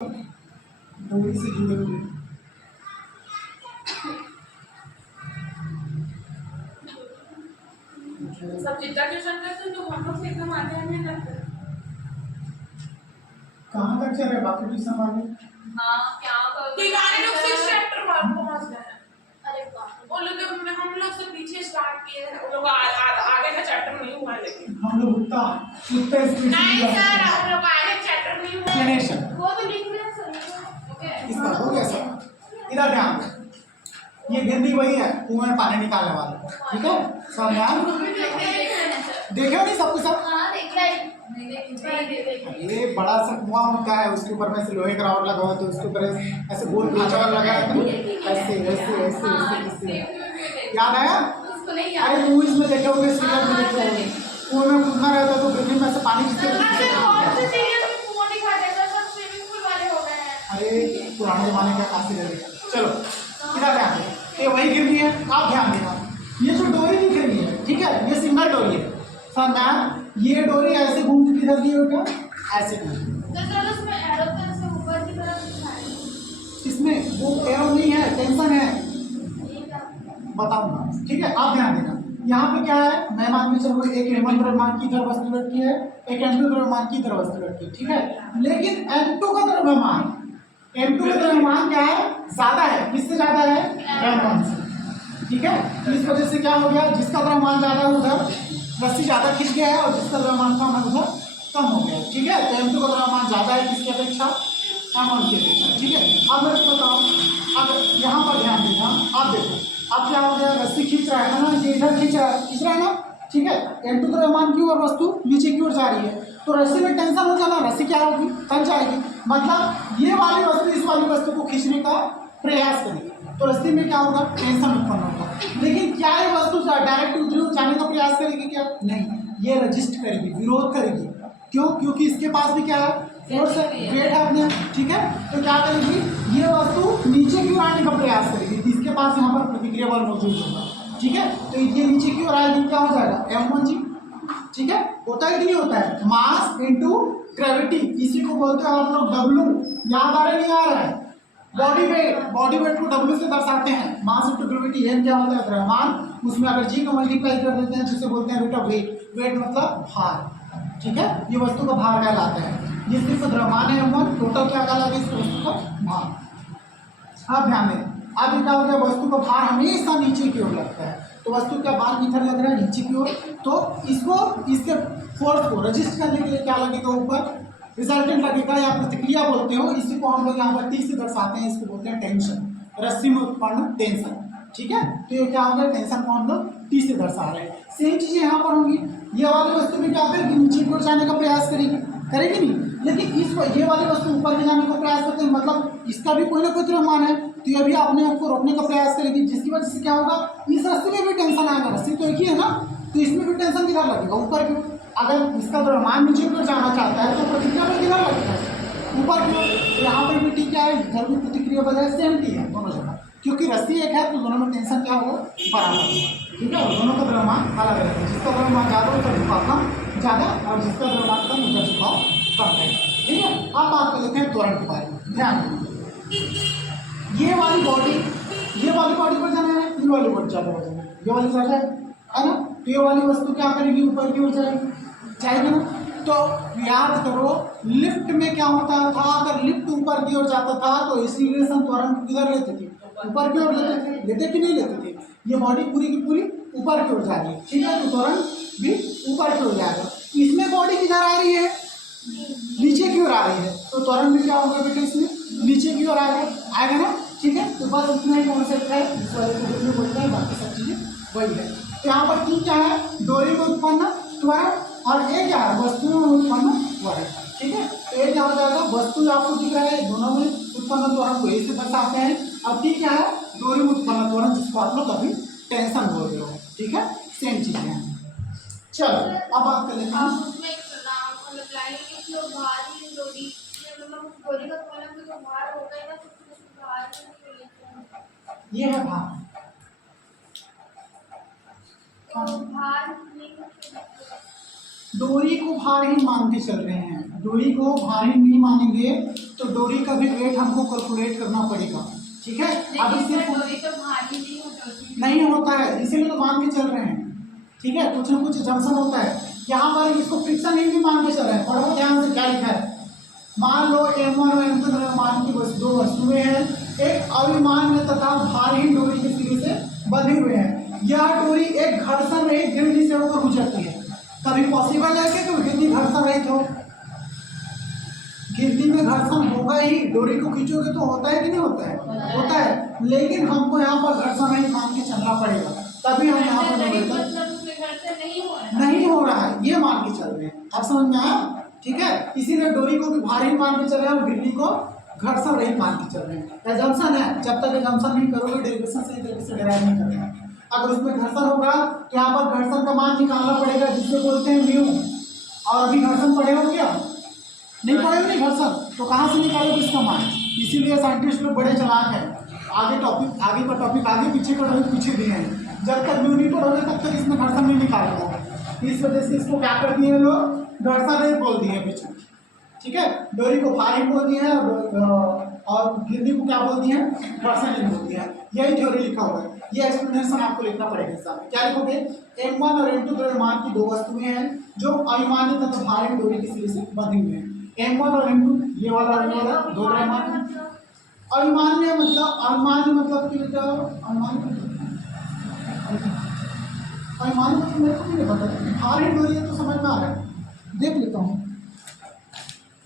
डोरी से जुड़े हुए। सब जितना ट्यूशन करते तो हम लोग से एकदम आगे नहीं करते। कहाँ तक चल रहे बाकी ट्यूशन वाले? हाँ क्या ठिकाने लोग 6 चैप्टर पहुंच गए। अरे बाप वो लोग हम लोग से पीछे स्टार्ट किए हैं, वो लोग आगे का चैप्टर नहीं हुआ लेकिन हम लोग उतना स्पीड नहीं सर हम लोग आगे चैप्टर नहीं हुआ। एक्सप्लेनेशन वो तो लिख रहे हैं सर। ओके इसका हो गया सब। इधर ध्यान दे, ये गेंदी वही है कुएं में पानी निकालने वाला, ठीक है? सब ध्यान देखे हो नहीं सबके सब? ये बड़ा सा कुआं होता है, उसके ऊपर में से लोहे का रॉड लगा हुआ है, तो उसके ऊपर ऐसे गोल खांचा वाला लगा रहता है, ऐसे ऐसे ऐसे ऐसे। याद आया? अरे मूवीज में देखे होंगे, सीरियल में देखे होंगे, कुएं में कूदना रहता है तो गिरने में से पानी खींचते अरे पुराने जमाने का काफी लगेगा। चलो इधर ध्यान दे, ये वही गिरनी है, आप ध्यान देना। ये जो डोरी दिख रही है, ठीक है, ये सिंगल डोरी है सर मैम। ये डोरी ऐसे घूमती किधर की होगा? ऐसे घूमती। इसमें वो एरो नहीं है, टेंशन है, बताऊंगा, ठीक है? आप ध्यान देना। यहाँ पे क्या है, मैं मान के चलो एक M1 द्रव्यमान की तरह वस्तु लटकी है, एक M2 द्रव्यमान की तरह वस्तु लटकी है, ठीक है? लेकिन M2 का द्रव्यमान, M2 का द्रव्यमान क्या है? ज्यादा है। किससे ज्यादा है? M1 से, ठीक है? तो इस वजह से क्या हो गया, जिसका द्रव्यमान ज्यादा है उधर रस्सी ज्यादा खिंच गया है और जिसका द्रव्यमान कम है उधर कम हो गया, ठीक है? तो M2 का द्रव्यमान ज्यादा है किसकी अपेक्षा? M1 की अपेक्षा, ठीक है? अब मेरे को बताओ, अब यहाँ पर ध्यान देना, आप देखो अब क्या हो गया, रस्सी खींच रहा है ना, ये इधर खींच रहा है ना, ठीक है? M2 द्रव्यमान की ओर वस्तु नीचे की ओर जा रही है, तो रस्सी में टेंशन हो जाना, रस्सी क्या होगी? थक जाएगी। मतलब ये वाली वस्तु इस वाली वस्तु को खींचने का प्रयास करेगी, तो रस्सी में क्या होगा? टेंशन उत्पन्न होगा। लेकिन क्या ये वस्तु डायरेक्ट उधर जाने का प्रयास करेगी? क्या नहीं, ये रजिस्ट करेगी, विरोध करेगी। क्यों? क्योंकि इसके पास भी क्या है? फोर्स है, वेट है अपने, ठीक है? तो क्या करेगी, ये वस्तु नीचे की ओर आने का प्रयास करेगी, इसके पास यहाँ पर प्रतिक्रिया बल मौजूद होगा, ठीक है? तो ये नीचे की ओर आएगी, क्या हो जाएगा? M1 जी, ठीक है? होता है कि नहीं होता है? मास इनटू ग्रेविटी, इसी को बोलते हैं आप लोग W। याद आ रहा है नहीं आ रहा है? बॉडी वेट को W से दर्शाते हैं, मास इनटू ग्रेविटी। एम क्या होता है? द्रव्यमान, उसमें अगर G को मल्टीप्लाई कर देते हैं जिसे बोलते हैं बेटा वेट। वेट मतलब भार, ठीक है? ये वस्तु का भार कहलाता है। ये सिर्फ द्रव्यमान है M1, टोटल क्या कहलाता है इस वस्तु का? भार। अब ध्यान दें, अब क्या हो गया, वस्तु का भार हमेशा नीचे की ओर लगता है, तो वस्तु का भार किधर लग रहा है? नीचे की ओर। तो इसको, इसके फोर्स को रजिस्ट करने के लिए क्या लगेगा? ऊपर रिजल्टेंट लगेगा या प्रतिक्रिया बोलते हो, इसी को हम लोग यहाँ पर T से दर्शाते हैं, इसको बोलते हैं टेंशन, रस्सी में उत्पन्न टेंशन, ठीक है? तो ये क्या होगा, टेंशन को हम लोग T से दर्शा रहे हैं। सेम चीजें यहाँ पर होंगी, ये वाली वस्तु भी क्या करेगी? नीचे की ओर जाने का प्रयास करेगी, करेगी नहीं? लेकिन ये वाली वस्तु ऊपर भी जाने का प्रयास करते हैं, मतलब इसका भी कोई ना कोई द्रव्यमान है, तो ये भी अपने आप को रोकने का प्रयास करेगी, जिसकी वजह से क्या होगा, इस रस्सी में भी टेंशन आएगा। रस्सी तो एक ही है ना, तो इसमें भी टेंशन किधर लगेगा? ऊपर की ओर। अगर इसका द्रव्यमान नीचे की ओर जाना चाहता है तो प्रतिक्रिया बल किधर लगेगा? ऊपर की ओर। यहाँ पर भी T क्या है? इधर भी प्रतिक्रिया बल है, सेम T है दोनों जगह, क्योंकि रस्सी एक है तो दोनों में टेंशन क्या होगा? बराबर होगा, ठीक है? और दोनों का द्रव्यमान अलग अलग है, जिसका द्रव्यमान ज़्यादा उसका झुकाव कम ज़्यादा, और जिसका द्रव्यमान कम उसका झुकाव कम है, ठीक है? अब बात कर लेते हैं त्वरण के बारे में। ध्यान दीजिए, ये वाली बॉडी पर जाना है, ये वाली बॉडी ज़्यादा वजन है, ये वाली ज़्यादा है ना, तो ये वाली वस्तु क्या करेगी? ऊपर की ओर जाएगी ना। तो याद करो, लिफ्ट में क्या होता था, अगर लिफ्ट ऊपर की ओर जाता था तो एक्सीलरेशन त्वरण किधर लेते थे? ऊपर की ओर लेते कि नहीं लेते थे? ये बॉडी पूरी की पूरी ऊपर की ओर जा रही है, ठीक है? तो त्वरण भी ऊपर की ओर जाएगा। इसमें बॉडी किधर आ रही है? नीचे की ओर आ रही है, तो त्वरण भी क्या होगा बेटा? इसमें नीचे की ओर आएगा ना, ठीक है? तो बस उतना ही कॉन्सेप्ट है, इस वाले को बोलते हैं, बाकी सब चीजें वही है। तो यहाँ पर T क्या है? डोरी में उत्पन्न त्वरण, और A क्या है? वस्तु में उत्पन्न त्वरण, ठीक है? तो A क्या हो जाएगा? वस्तु आपको दिख रहा है, दोनों में उत्पन्न त्वरण को A से दर्शाते हैं। अब T क्या है? डोरी में उत्पन्न त्वरण, जिसको आप लोग अभी टेंशन बोल रहे हो, ठीक है? सेम चीज है। चलो अब बात कर लेते हैं, ये है भार। डोरी को भार ही मान के चल रहे हैं, डोरी को भारी नहीं मानेंगे तो डोरी का भी वेट हमको कैलकुलेट करना पड़ेगा, ठीक है। अभी सिर्फ डोरी तो भारी नहीं होता उसमें। नहीं होता है, इसीलिए तो मान के चल रहे हैं, ठीक है। कुछ ना कुछ जंक्शन होता है यहाँ पर, इसको फ्रिक्शन ही भी मान के चल रहे हैं। पढ़ो ध्यान से क्या लिखा है। मान लो M1 और M2 द्रव्यमान की दो वस्तुएं हैं, एक अविमान्य तथा भारी डोरी के सिरे से बंधे हुए हैं। यह डोरी एक घर्षण रहित गिरनी से होकर गुजरती है। कभी पॉसिबल है कि कोई गिरनी घर्षण रहित हो? गिरनी में घर्षण होगा ही, डोरी को खींचोगे तो होता है कि नहीं होता है? होता है, लेकिन हमको यहाँ पर घर्षण रहित मान के चलना पड़ेगा, तभी हम यहाँ पर नहीं हो रहा है, ये मान के चल रहे हैं। अब समझ में आया, ठीक है। इसीलिए डोरी को भी भारी मान के चल रहे हैं और गिरनी को घर्षण रहित मान के चल रहे हैं। एजम्पशन है, जब तक एजम्पशन नहीं करोगे डेरिवेशन सही तरीके से डिराइव नहीं करना है। अगर उसमें घर्षण होगा तो यहाँ पर घर्षण का मान निकालना पड़ेगा, जिसको बोलते हैं म्यू। और अभी घर्षण पड़े हो क्या? नहीं पड़े हो, नहीं घर्षण, तो कहाँ से निकालोगे इसका मान? इसीलिए साइंटिस्ट लोग बड़े चालाक हैं, आगे का टॉपिक आगे, पीछे का टॉपिक पीछे दिए हैं। जब तक म्यू नहीं पढ़ोगे तब तक इसमें घर्षण नहीं निकाल पाओगे। इस वजह से इसको क्या कर दिए लोग, घर्षण रहित बोल दिए पीछे, ठीक है। डोरी को भारी बोल दिए हैं और गिरनी को क्या बोल दिए हैं, घर्षण रहित बोल दिया है। यही थ्योरी लिखा हुआ है, ये एक्सप्लेनेशन आपको लिखना पड़ेगा सामने। क्या लिखोगे? M1 और M2 द्रव्यमान की दो वस्तुएं हैं जो अविमान्य तथा भारी डोरी के सिरे से बंधी हुई हैं। M1 और M2, ये वाला दो द्रव्यमान। अविमान्य मतलब कि बेटा अविमान्य मतलब मेरे को नहीं पता, भारी डोरी है तो समझ में आ रहा है। देख लेता हूँ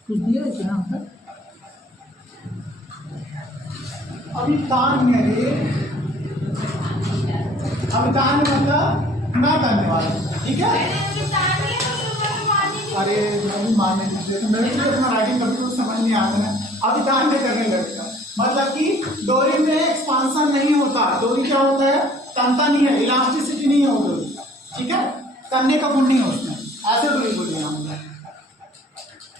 कुछ दिया है क्या यहाँ पर। अभितान्य मतलब ना करने वाला, ठीक है। अरे नहीं मानने दीजिए, तो मेरे को अपना राइटिंग कभी कुछ समझ नहीं आता है। अभितान्य करने लगेगा मतलब कि डोरी में एक्सपांसन नहीं होता। डोरी क्या होता है, तनता नहीं है, इलास्टिसिटी नहीं है वो डोरी, ठीक है। तनने का गुण नहीं है उसमें, ऐसे डोरी बोलिए हम,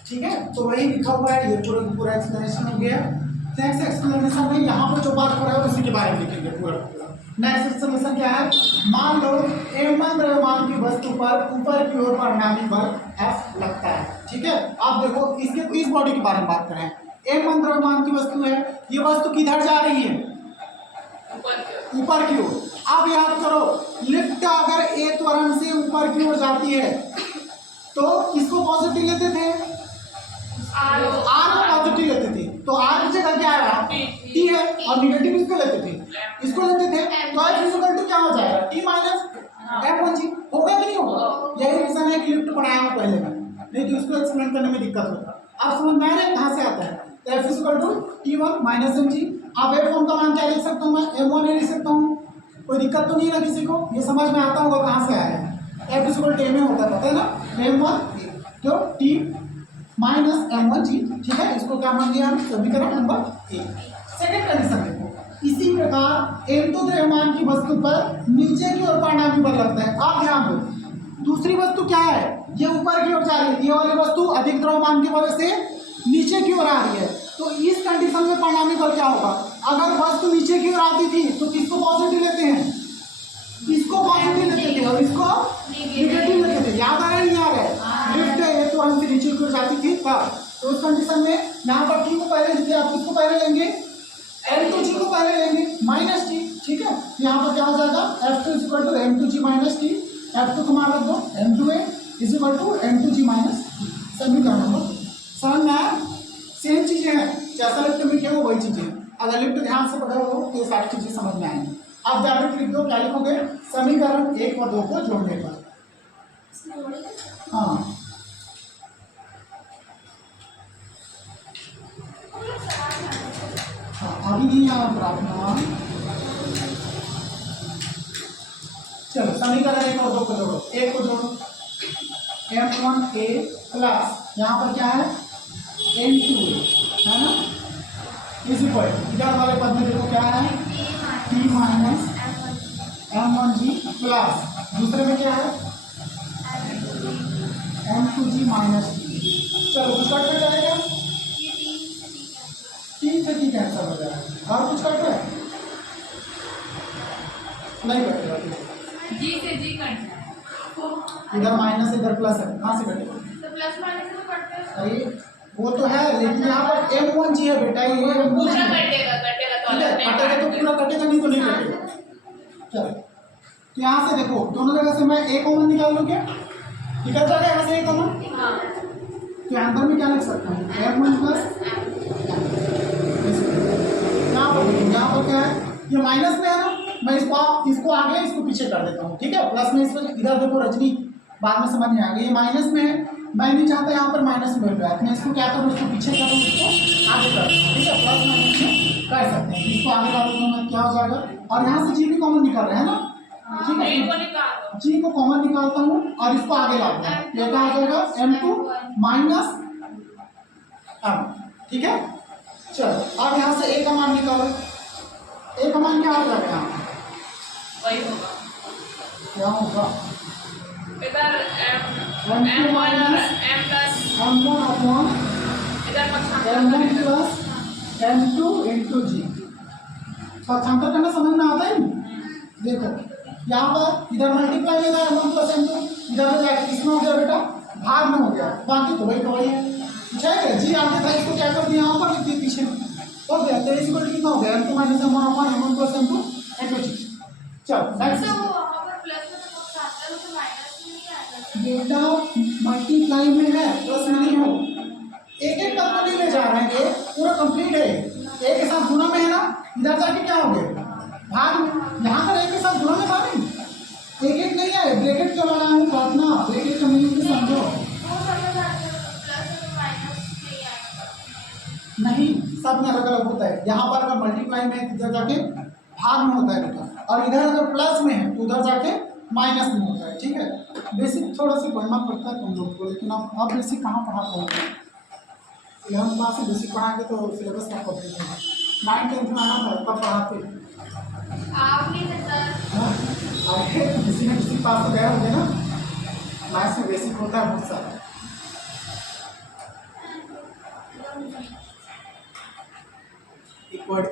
ठीक है। तो वही लिखा हुआ है, ये पूरा एक्सप्लेनेशन हो गया। नेक्स्ट एक्सप्लेनेशन में यहाँ पर जो बात हो रहा है उसी के बारे में लिखेंगे पूरा। नेक्स्ट एक्सप्लेनेशन क्या है, मान लो M1 द्रव्यमान की वस्तु पर ऊपर की ओर परिणामी बल F लगता है, ठीक है। आप देखो इसके इस बॉडी के बारे में बात करें। M1 द्रव्यमान की वस्तु है, ये वस्तु किधर जा रही है, ऊपर की ओर। अब याद करो, लिफ्ट अगर A त्वरण से ऊपर की ओर जाती है तो किसको पॉजिटिव लेते थे, R को पॉजिटिव लेते थे, तो R की जगह क्या है, T है, और निगेटिव इसको लेते थे, इसको लेते थे, तो F इक्वल टू क्या हो जाएगा, T माइनस F1G। होगा कि नहीं होगा? यही रीजन है कि लिफ्ट पढ़ाया हूँ पहले में, नहीं तो इसको एक्सप्लेन करने में दिक्कत होता। आप समझ में आ रहे हैं कहाँ से आता है, तो F equal to T1 minus mg। अब F1 का मान क्या लिख सकता हूँ मैं, M1 लिख सकता हूँ, कोई दिक्कत तो नहीं है ना किसी को, ये समझ में आता होगा कहाँ से आया है। F इक्वल टू में होता है, पता है ना, M1 तो T माइनस M1G, ठीक है। इसको क्या मान दिया हम, समीकरण नंबर 1। सेकंड कंडीशन देखो, इसी प्रकार M2 द्रव्यमान की वस्तु पर नीचे की ओर परिणामी बल लगता है। आप ध्यान दो, दूसरी वस्तु क्या है, ये ऊपर की ओर जा रही है, ये वाली वस्तु अधिक द्रव्यमान की वजह से नीचे की ओर आ रही है, तो इस कंडीशन में परिणामी बल क्या होगा। अगर वस्तु नीचे की ओर आती थी तो किसको पॉजिटिव लेते हैं, इसको पॉजिटिव लेते थे और इसको निगेटिव लेते थे। याद आ रहा है नहीं आ रहा है, लिफ्ट है तो हमसे नीचे की ओर जाती थी तब, तो उस कंडीशन में यहाँ पर T को पहले लेते, आप किसको पहले लेंगे, M2G को पहले लेंगे माइनस T, ठीक है। यहाँ पर क्या हो जाएगा, F2 is equal to M2G minus T। F2 को मान रख दो, M2A is equal to M2G minus समीकरण नंबर। समझ में आया, सेम चीजें हैं, जैसा लिफ्ट में क्या हो वही चीजें। अगर लिफ्ट ध्यान से पढ़ा हो तो ये सारी चीजें समझ में आएंगी। आप डायरेक्ट लिख दो, क्या लिखोगे, समीकरण 1 और 2 को जोड़ने पर। हाँ अभी नहीं आया प्रार्थना। चलो समीकरण 1 और 2 को जोड़ो, 1 को जोड़ो, M1A प्लस यहाँ पर क्या है M2A है ना, इस इधर वाले पद में देखो क्या है T माइनस M1G प्लस दूसरे में क्या है M2G माइनस T। चलो कुछ कट जाएगा, 3 से T कैंसिल हो जाएगा, और कुछ कट रहा है नहीं कटेगा, G से G कट जाएगा, इधर माइनस इधर प्लस है, कहाँ से कटेगा, तो प्लस माइनस तो कटते हैं, अरे वो तो है, लेकिन यहाँ पर M1 जी है बेटा, ये M2 पूरा जी है। कटेगा कटेगा तो ठीक है, अलग नहीं कटेगा तो पूरा कटेगा, नहीं तो नहीं कटेगा। चलो, तो यहाँ से देखो दोनों जगह से मैं A कॉमन निकाल लूँ क्या? निकल जाएगा यहाँ से A कॉमन। हाँ तो आंसर में क्या लिख सकता हूँ? M1 प्लस यहाँ पर क्या है, ये माइनस में है ना, मैं इसको आगे इसको पीछे कर देता हूँ। ठीक है, प्लस में इसको इधर देखो रजनी, बाद में समझ में आ गई, ये माइनस में है, मैं नहीं चाहता यहाँ पर माइनस में हो जाए, मैं इसको क्या करूँ, इसको पीछे करूँ, इसको आगे कर दूँ। ठीक है, प्लस माइनस में कर सकते हैं, इसको आगे कर दूँ मैं, क्या हो जाएगा, और यहाँ से जी भी कॉमन निकाल रहे हैं ना। ठीक है, इनको निकाल दो। जी को कॉमन निकालता हूँ और इसको आगे ला दूँ, ये क्या हो जाएगा M2 माइनस M। ठीक है, चलो अब यहाँ से A का मान निकालो। A का मान क्या हो जाएगा यहाँ, वही होगा क्या होगा, इधर M2 M1 और minus M plus M1 upon इधर M1 प्लस M2 इंटू जी। पक्षांतर करना समझ में आता है नहीं? देखो यहाँ पर इधर मल्टीप्लाई लेना है M1 प्लस M2, इधर हो जाएगा, किसमें हो गया बेटा, भाग में हो गया, बाकी तो वही तो वही है। ठीक है, जी आगे था, इसको क्या कर दिया यहाँ पर लिख दिया पीछे में, हो गया। तो इसको कितना हो गया, M2 minus M1 upon M1 plus M2 into g. चलो नेक्स्ट बेटा मल्टीप्लाई में है, प्लस में नहीं हो, एक एक टर्म नहीं ले जा रहे हैं, ये पूरा कंप्लीट है, एक के साथ गुना में है ना, इधर जाके क्या हो गया, भाग में, यहाँ पर एक के साथ गुना में था नहीं, एक एक नहीं है, ब्रैकेट क्यों लगाया हूँ, काटना ब्रैकेट का मीनिंग भी समझो। नहीं, सब में अलग अलग होता है, यहाँ पर अगर मल्टीप्लाई में है तो इधर जाके भाग में होता है बेटा, और इधर अगर प्लस में है तो उधर जाके माइनस में होता है। ठीक है, बेसिक थोड़ा सा पढ़ना पड़ता है तुम लोग को, लेकिन अब बेसिक कहाँ पढ़ा पाओगे, 11th क्लास से बेसिक पढ़ाएंगे तो सिलेबस का कंप्लीट होगा, 9th 10th में आना था तब पढ़ाते। अरे किसी न किसी पास तो गए होंगे ना, मैथ्स में बेसिक होता है बहुत सारा। एक वर्ड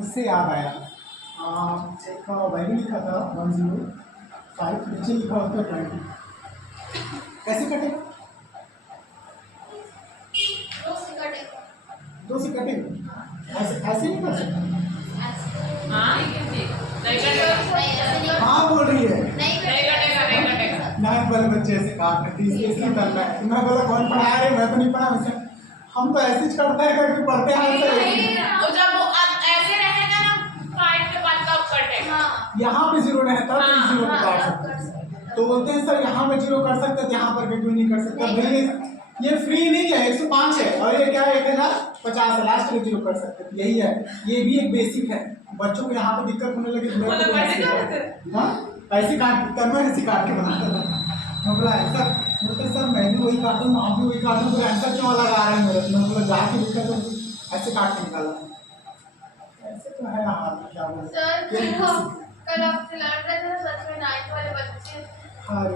उससे याद आया, एक वैल्यू लिखा था 105, नीचे लिखा होता है 20, कैसे कटेगा, 2 से कटेगा, ऐसे नहीं कर सकता। हाँ नहीं कटेगा, हाँ बोल रही है, नहीं कटेगा। नाइन वाले बच्चे ऐसे काट रहे थे, इसलिए करना है, मैं बोला कौन पढ़ा रहे, मैं तो नहीं पढ़ा वैसे, हम तो ऐसे ही करते हैं करके पढ़ते हैं, तो जब वो ऐसे रहेगा ना 5 के बाद तब कटेगा, यहाँ पे 0 रहता है तो 0 पे काट सकते हैं, तो बोलते हैं सर यहाँ पे 0 कर सकते हैं, यहाँ पर भी कोई नहीं कर सकता, भैया ये फ्री नहीं है, 105 है, और ये क्या है 1050 है, लास्ट में 0 कर सकते हैं, यही है, ये भी एक बेसिक है, बच्चों को यहाँ पे दिक्कत होने लगी, हाँ ऐसे काट करना, ऐसे काट के बनाता था, मैं बोला आंसर, बोलते सर मैं भी वही काटूँ, आप भी वही काटूँ, तो आंसर क्यों अलग आ रहा है मेरे, मैं बोला जाके दिक्कत है, ऐसे काट के निकाला, ऐसे तो है हाल, क्या बोलते कल आप लड़ रहे थे सच में 9th वाले बच्चे, हाँ रे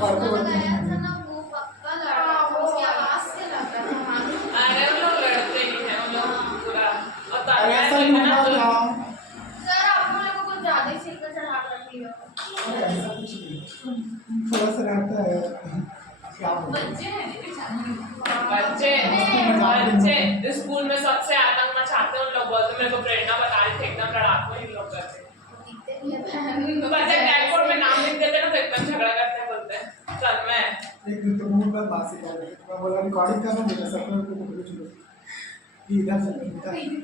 पढ़ते बताया था ना, वो पक्का लड़ रहा था, उसकी आवाज से लग रहा था। अरे उन लोग लड़ते ही हैं, उन लोग पूरा और तालियां ऐसा देखे नहीं ना होता तो क्या? सर आप लोगों को कुछ ज्यादा ही सिर पे चढ़ा कर दिया। अरे ऐसा कुछ नहीं, थोड़ा सा रहता है, क्या बोलते हैं? बच्चे हैं बच्चे स्कूल में सबसे आतंक मचाते हैं उन लोग, बोलते मेरे को प्रेरणा बता रही थी एकदम लड़ाकू इन लोग करते हैं, तो बच्चे टैगोर में नाम लिख देते हैं ना तो एकदम झगड़ा करते हैं, बोलते हैं सर मैं एक दिन तो मुंह पर बात से कह रहे थे, मैं बोला रिकॉर्डिंग करना बेटा, सर को कुछ इधर से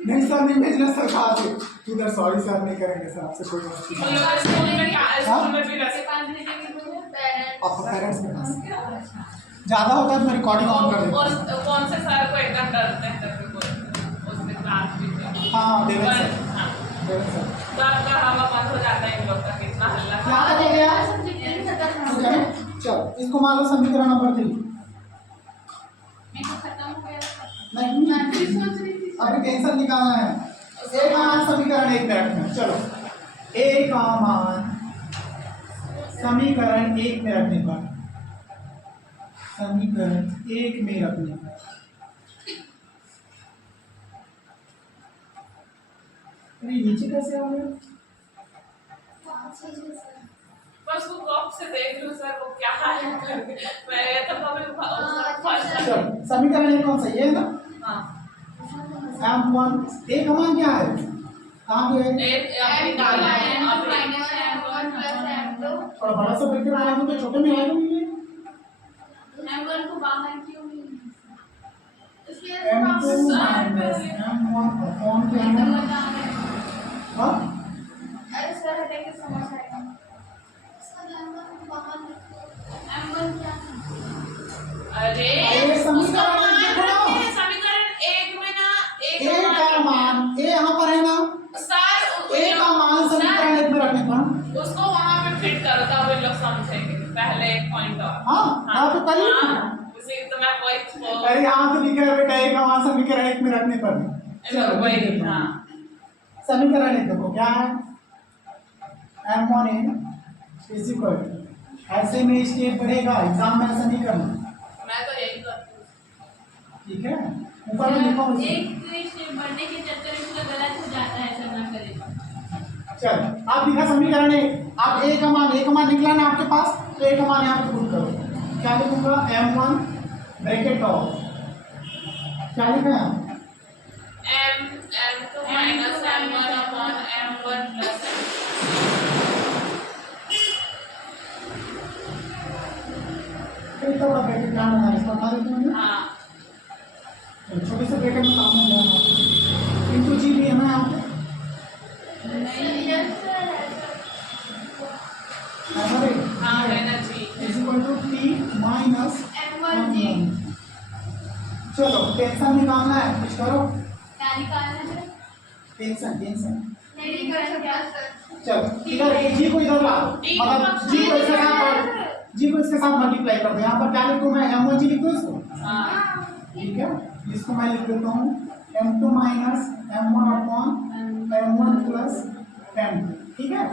नहीं सर नहीं भेजना सर, कहा थे इधर, सॉरी सर नहीं करेंगे सर आपसे कोई बात उन लोग स्कूल में भी वैसे आपको पेरेंट्स के पास ज़्यादा होता है तो मैं रिकॉर्डिंग ऑन कर देता हूँ। और कौन से सर को एकदम डरते हैं तब भी उसके क्लास में, हाँ देवेंद्र सर, हाँ देवेंद्र सर, तो आपका हवा बंद हो जाता है इन लोग का, कितना हल्ला क्या हो गया, चलो इसको मान लो समीकरण नंबर 3, नहीं अभी टेंशन निकालना है, ए का मान समीकरण 1 में रखना, चलो ए का मान समीकरण 1 में रखने पर, समीकरण 1 में रखने पर अरे नीचे कैसे आ गया, बस वो कब से देख लूं सर वो क्या है मैं ये तो कभी फर्स्ट चलो समीकरण एक कौन सा ये है ना हाँ m1 ए का मान क्या है कहाँ पे है एक अभी डाला है अभी माइनस m1 प्लस m2 थोड़ा बड़ा सा ब्रैकेट बना दो तो छोटे में आएगा नहीं m1 को बाहर क्यों नहीं इसलिए m2 माइनस m1 अपॉन क्या है हाँ अरे सर हटेंगे समझ आएगा सर m1 को बाहर m1 क्या है अरे अरे समीकरण देखो ना समीकरण एक में ना ए का मान ए यहाँ पर है ना सर ए का मान समीकरण एक में रखने पर उसको वहां पे फिट करो तब वे लोग समझेंगे पहले एक पॉइंट और हाँ हाँ तो करिए उसी तो मैं वही अरे यहाँ तो लिखा है बेटा ए का मान समीकरण एक में रखने पर वही हाँ समीकरण एक देखो क्या है m1 इज इक्वल ऐसे में स्टेप बढ़ेगा एग्जाम में ऐसा नहीं करना मैं तो यही करती हूँ ठीक है ऊपर में लिखा हो एक स्टेप बढ़ने के चक्कर में इसका गलत हो जाता है ऐसा ना करेगा चल आप लिखा समीकरण एक आप ए का मान निकला ना आपके पास तो ए का मान यहाँ पे पुट करो क्या लिखूंगा m1 ब्रैकेट ऑफ क्या लिखा है m2 minus m1 upon m1 plus कितना बड़ा ब्रैकेट क्या है इसका बता देते हैं हाँ छोटे से ब्रैकेट में काम हो जाएगा इनटू जी भी है ना यहाँ पे हाँ मैंने g is equal to t minus m1 g चलो टेंशन निकालना है कुछ करो क्या निकालना है टेंशन नहीं कर सकता चलो इधर जी को इधर ला मतलब जी को इसके साथ मल्टीप्लाई कर दो यहाँ पर क्या लिखूँ मैं m1 जी लिख दूँ इसको हाँ ठीक है इसको मैं लिख देता हूँ m2 minus m1 upon m1 plus m2 ठीक है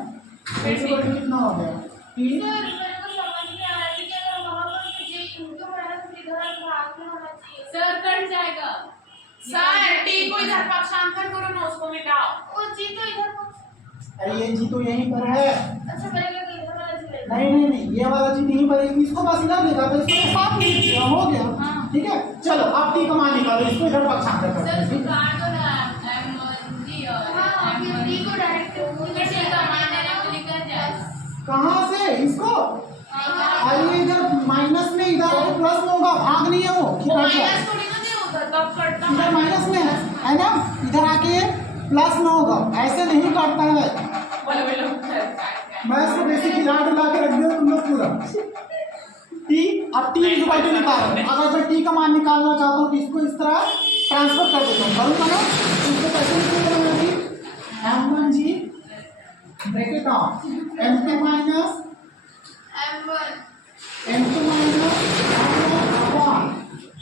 इसको कितना हो गया सर मेरे को समझ में आ रहा है कि अगर वहां पर मुझे इनटू माइनस इधर भाग में होना चाहिए सर कट जाएगा सर टी को इधर पक्षांतर करो ना उसको मिटाओ वो जी तो इधर अरे ये जी तो यहीं पर है अच्छा पहले तो इधर वाला जी रहेगा नहीं ये वाला जी नहीं पड़ेगी इसको बस इधर लेगा तो इसको साथ लिख दिया हो गया हाँ। ठीक है चलो आप टी का मान निकालो इसको इधर पक्षांतर कर सर दो इसको ठीक है काट दो ना m1 जी और m1 जी को डायरेक्ट उधर से का मान देना तो निकल जाए कहाँ से इसको अरे इधर माइनस में इधर प्लस में होगा भाग नहीं है वो वो माइनस थोड़ी ना दे उधर तब कटता इधर माइनस में है ना इधर आके ये प्लस में होगा ऐसे नहीं काटता है बोले मैं इसको बेसिक हिला डुला के रख दिया तुम लोग पूरा टी अब टी इक्वल टू निकालो अगर मैं टी का मान निकालना चाहता हूँ तो इसको इस तरह ट्रांसफर कर देता हूँ करूँ ना इसको कैसे निकलेगा m1 G bracket of m2 minus m1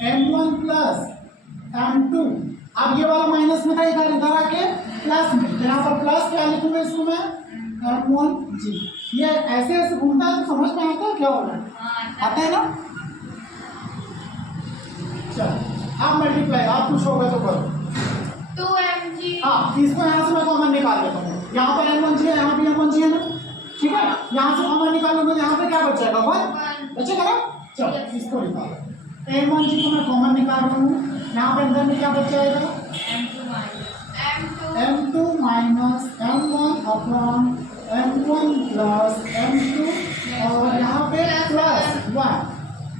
m1 plus m2 अब ये वाला माइनस में था इधर आके प्लस में यहाँ पर प्लस क्या लिखूंगा इसको मैं m1 जी ये ऐसे ऐसे घूमता है तो समझ में आता है क्या हो रहा है आता है ना चलो आप मल्टीप्लाई आप कुछ होगा तो करो 2mg हाँ इसको यहाँ से मैं कॉमन निकाल लेता हूँ यहाँ पर m1 जी है यहाँ पे m1 जी है ना ठीक है यहाँ से कॉमन निकाल लूंगा यहाँ पे क्या बच जाएगा 1 बचेगा ना चलो इसको निकालो m1 जी को मैं कॉमन निकाल रहा हूँ यहाँ पे अंदर में क्या बच जाएगा m2 minus m1 upon m1 plus m2 और यहाँ पे प्लस 1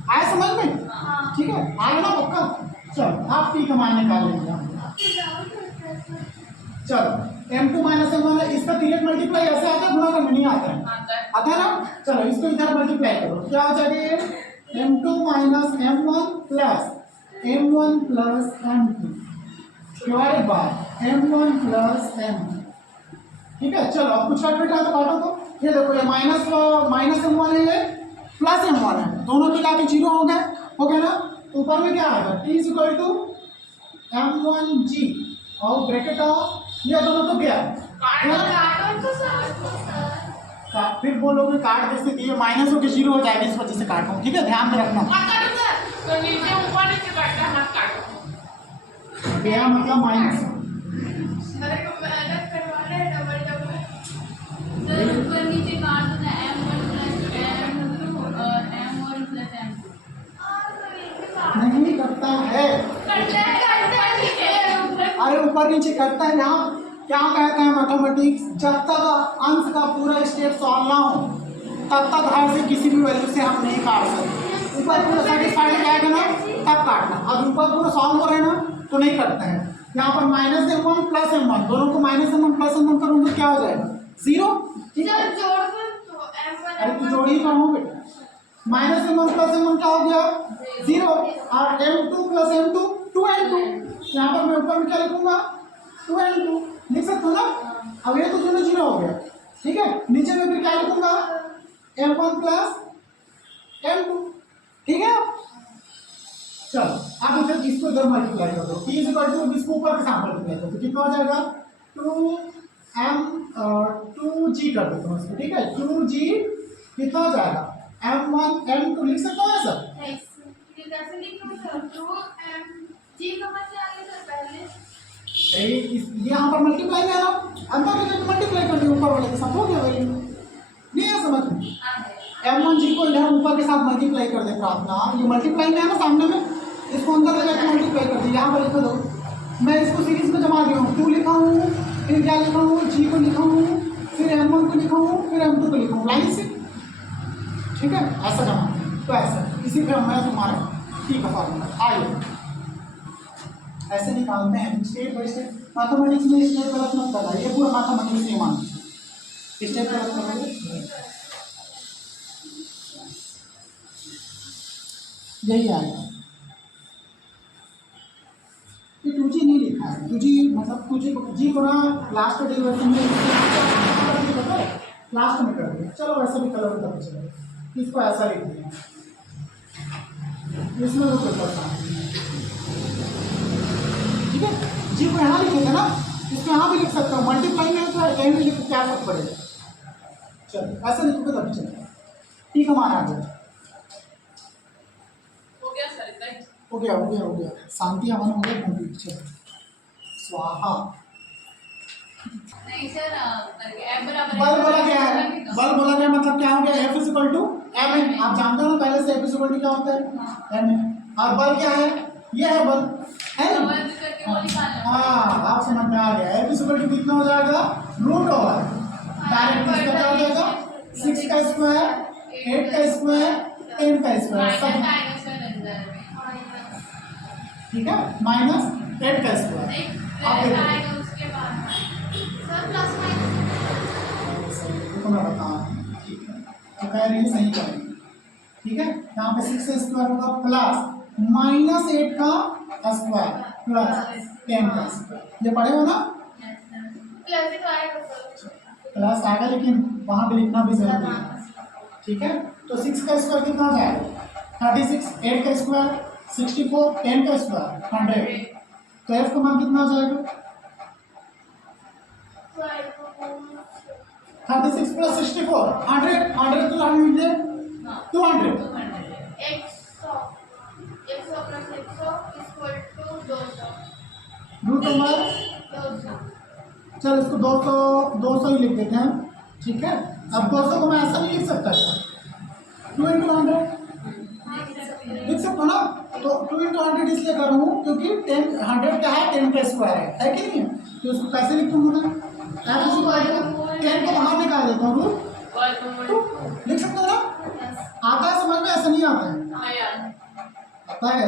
आया समझ में ठीक है आया ना पक्का चलो आप टी का मान निकाल लेंगे चलो m2 माइनस m1 इसका direct मल्टीप्लाई ऐसे आता है गुणा करना नहीं आता है आता है ना चलो इसको इधर मल्टीप्लाई करो क्या हो जाएगा m2 minus m1 plus m1 plus m2 divided by m1 plus m2 ठीक है चलो अब कुछ काट बेटा तो काटो तो ये देखो ये माइनस m1 है ये प्लस m1 है दोनों मिला के 0 हो गए ना ऊपर में क्या आएगा t is equal to m1g और ब्रैकेट ऑफ ये दोनों तो क्या फिर बोलोगे काट जैसे दिए माइनस होकर 0 हो जाएगा इस वजह से काट रहा हूँ ठीक है ध्यान में रखना तो नीचे ऊपर नीचे काटना मत काटो गया मतलब माइनस मेरे को मेहनत करवाना है डबल सर ऊपर नीचे काट दो ना m1 प्लस m2 नीचे करता है। यहाँ क्या कहता है मैथमेटिक्स, जब तक अंश का पूरा स्टेप सॉल्व ना हो तब तक हर से किसी भी वैल्यू से हम नहीं काट सकते। ऊपर पूरा सेटिस्फाइड जाएगा ना तब काटना, अब ऊपर पूरा सॉल्व हो रहे हैं ना तो नहीं करते हैं। यहाँ पर -m1 + m1 दोनों को -m1 + m1 करूँगा क्या हो जाएगा 0। ठीक है, अरे तू जोड़ ही रहा हूँ बेटा, -m1 + m1 क्या हो गया 0 और m2 + m2 2m2। यहाँ पर मैं ऊपर में क्या लिखूंगा 2m2 लिख सकते हो ना। अब ये तो दोनों 0 हो गया। ठीक है, नीचे में फिर क्या लिखूंगा m1 + m2। ठीक है, चलो अब इधर इसको इधर मल्टीप्लाई कर दो, t = इसको ऊपर के साथ मल्टीप्लाई कर दो, कितना हो जाएगा 2g कर देते हैं इसको। ठीक है, 2g कितना हो जाएगा m1 m2 लिख सकते हो ऐसा। यहाँ पर मल्टीप्लाई है ना, अंदर की जगह मल्टीप्लाई कर दो ऊपर वाले के साथ, हो गया वही। नहीं है समझ में, m1g को इधर ऊपर के साथ मल्टीप्लाई कर दे प्रार्थना, ये मल्टीप्लाई में है ना सामने में, इसको अंदर ले जाकर मल्टीप्लाई कर दे। यहाँ पर लिख दो, मैं इसको सीरीज में जमा दिया हूँ, 2 लिखा हूँ, फिर क्या लिखा हूँ g को लिखा हूँ, फिर m1 को लिखा हूँ, फिर m2 को लिखा हूँ लाइन से। ठीक है, ऐसा जमा, तो ऐसा इसी पर मैं तुम्हारा ठीक है फॉर्मूला आइए ऐसे निकालते हैं स्टेप बाय स्टेप। मैथमेटिक्स में स्टेप गलत मत करना, ये पूरा मैथमेटिक्स नहीं मान स्टेप गलत करोगे यही आएगा। ये 2g नहीं लिखा है, 2g मतलब 2g g को ना लास्ट डेरिवेशन में लास्ट में कर दिया। चलो वैसा भी कलर कर चलो, इसको ऐसा लिख दिया, इसमें वो करता है। ठीक है, जी को यहाँ लिखेंगे ना, इसको यहाँ भी लिख सकते हो, मल्टीप्लाई में तो कहीं भी लिख क्या फर्क पड़ेगा। चलो ऐसा लिखोगे तब चलेगा। ठीक है, हमारा आ गया, हो गया शांति हवन हो गया कंप्लीट। चलो स्वाहा। नहीं सर, बल बोला क्या है, बल बोला क्या मतलब क्या हो गया F = m। आप जानते हो ना पहले से F = क्या होता है m। और बल क्या है, ये है बल है ना। हाँ आप समझ में आ गया। F = कितना हो जाएगा √, डायरेक्ट इसका क्या हो जाएगा 6 का स्क्वायर 8 का स्क्वायर 10 का स्क्वायर सब। ठीक है, -8 का स्क्वायर आप देखो मैं बता रहा हूँ। ठीक है, तो कह रही है सही करेंगे। ठीक है, यहाँ पे 6 का स्क्वायर होगा प्लस -8 का स्क्वायर प्लस 10 का स्क्वायर, ये पढ़े हो ना। प्लस आएगा लेकिन वहाँ पे लिखना भी जरूरी है। ठीक है, तो 6 का स्क्वायर कितना हो जाएगा 36, 8 का स्क्वायर 64, 10 का स्क्वायर 100। तो F का मान कितना हो जाएगा 36 + 64 100 तो लाइन में 200 √। चल इसको 200 ही लिख देते हैं। ठीक है, अब 200 को मैं ऐसा नहीं लिख सकता 2 × 100 लिख सकता ना, तो 2 × 100 इसलिए कर रहा हूँ क्योंकि 100 क्या है 10 का स्क्वायर है कि नहीं। तो इसको कैसे लिख दूंगा ना, 10 को बाहर निकाल देता हूँ लिख सकते हो ना। आता है समझ में, ऐसा नहीं आता है, आता है।